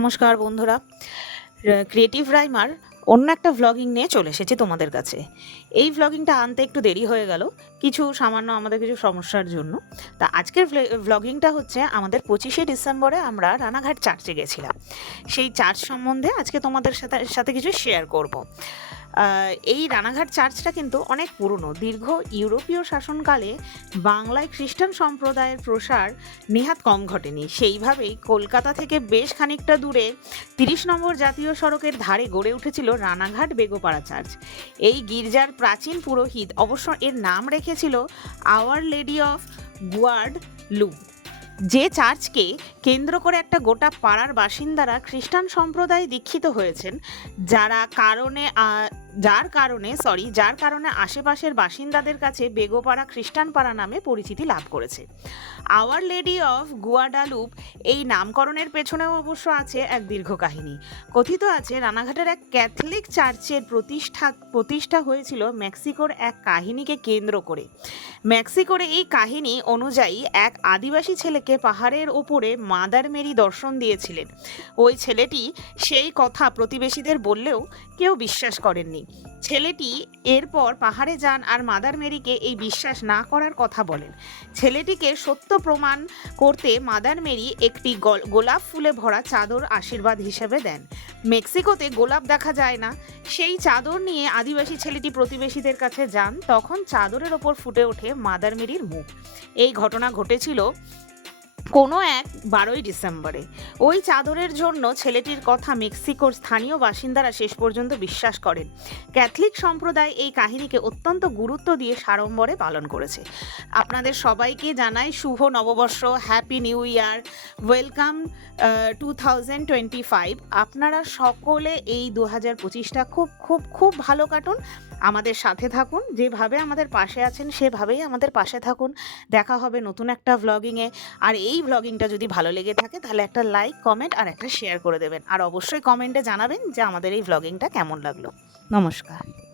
নমস্কার বন্ধুরা। ক্রিয়েটিভ রাইমার অন্য একটা ভ্লগিং নিয়ে চলে এসেছে তোমাদের কাছে। এই ভ্লগিংটা আনতে একটু দেরি হয়ে গেল, কিছু সামান্য আমাদের কিছু সমস্যার জন্য। তা আজকের ভ্লগিংটা হচ্ছে আমাদের পঁচিশে ডিসেম্বরে আমরা রানাঘাট চার্চে গেছিলাম। সেই চার্চ সম্বন্ধে আজকে তোমাদের সাথে সাথে কিছু শেয়ার করব। এই রানাঘাট চার্চটা কিন্তু অনেক পুরনো, দীর্ঘ ইউরোপীয় শাসনকালে বাংলায় খ্রিস্টান সম্প্রদায়ের প্রসার নেহাত কম ঘটেনি। সেইভাবেই কলকাতা থেকে বেশ খানিকটা দূরে তিরিশ নম্বর জাতীয় সড়কের ধারে গড়ে উঠেছিল রানাঘাট বেগোপাড়া চার্চ। এই গির্জার প্রাচীন পুরোহিত অবশ্য এর নাম রেখেছিল আওয়ার লেডি অফ গুয়ার্ড লু যে চার্চকে কেন্দ্র করে একটা গোটা পাড়ার বাসিন্দারা খ্রিস্টান সম্প্রদায় দীক্ষিত হয়েছেন যারা কারণে যার কারণে সরি যার কারণে আশেপাশের বাসিন্দাদের কাছে বেগোপাড়া খ্রিস্টান পাড়া নামে পরিচিতি লাভ করেছে। আওয়ার লেডি অফ গুয়াডালুপ এই নামকরণের পেছনেও অবশ্য আছে এক দীর্ঘ কাহিনী কথিত আছে, রানাঘাটের এক ক্যাথলিক চার্চের প্রতিষ্ঠা প্রতিষ্ঠা হয়েছিল মেক্সিকোর এক কাহিনীকে কেন্দ্র করে। মেক্সিকোর এই কাহিনী অনুযায়ী এক আদিবাসী ছেলেকে পাহাড়ের ওপরে মাদার মেরি দর্শন দিয়েছিলেন। ওই ছেলেটি সেই কথা প্রতিবেশীদের বললেও কেউ বিশ্বাস করেননি। ছেলেটি এরপর পাহাড়ে যান আর মাদার মেরিকে এই বিশ্বাস না করার কথা বলেন। ছেলেটিকে সত্য প্রমাণ করতে মাদার মেরি একটি গল- গোলাপ ফুলে ভরা চাদর আশীর্বাদ হিসেবে দেন। মেক্সিকোতে গোলাপ দেখা যায় না। সেই চাদর নিয়ে আদিবাসী ছেলেটি প্রতিবেশীদের কাছে যান, তখন চাদরের ওপর ফুটে ওঠে মাদার মেরির মুখ। এই ঘটনা ঘটেছিল কোনো এক বারোই ডিসেম্বরে। ওই চাদরের জন্য ছেলেটির কথা মেক্সিকোর স্থানীয় বাসিন্দারা শেষ পর্যন্ত বিশ্বাস করেন। ক্যাথলিক সম্প্রদায় এই কাহিনীকে অত্যন্ত গুরুত্ব দিয়ে সাড়ম্বরে পালন করেছে। আপনাদের সবাইকে জানাই শুভ নববর্ষ, happy new year, welcome to thousand twenty five. আপনারা সকলে এই দু হাজার পঁচিশটা খুব খুব খুব ভালো কাটুন। আমাদের সাথে থাকুন, যেভাবে আমাদের পাশে আছেন সেভাবেই আমাদের পাশে থাকুন। দেখা হবে নতুন একটা ভ্লগিংয়ে আর এই ভ্লগিংটা যদি ভালো লেগে থাকে, তাহলে একটা লাইক কমেন্ট আর একটা শেয়ার করে দেবেন। আর অবশ্যই কমেন্টে জানাবেন যে আমাদের এই ভ্লগিংটা কেমন লাগল। নমস্কার।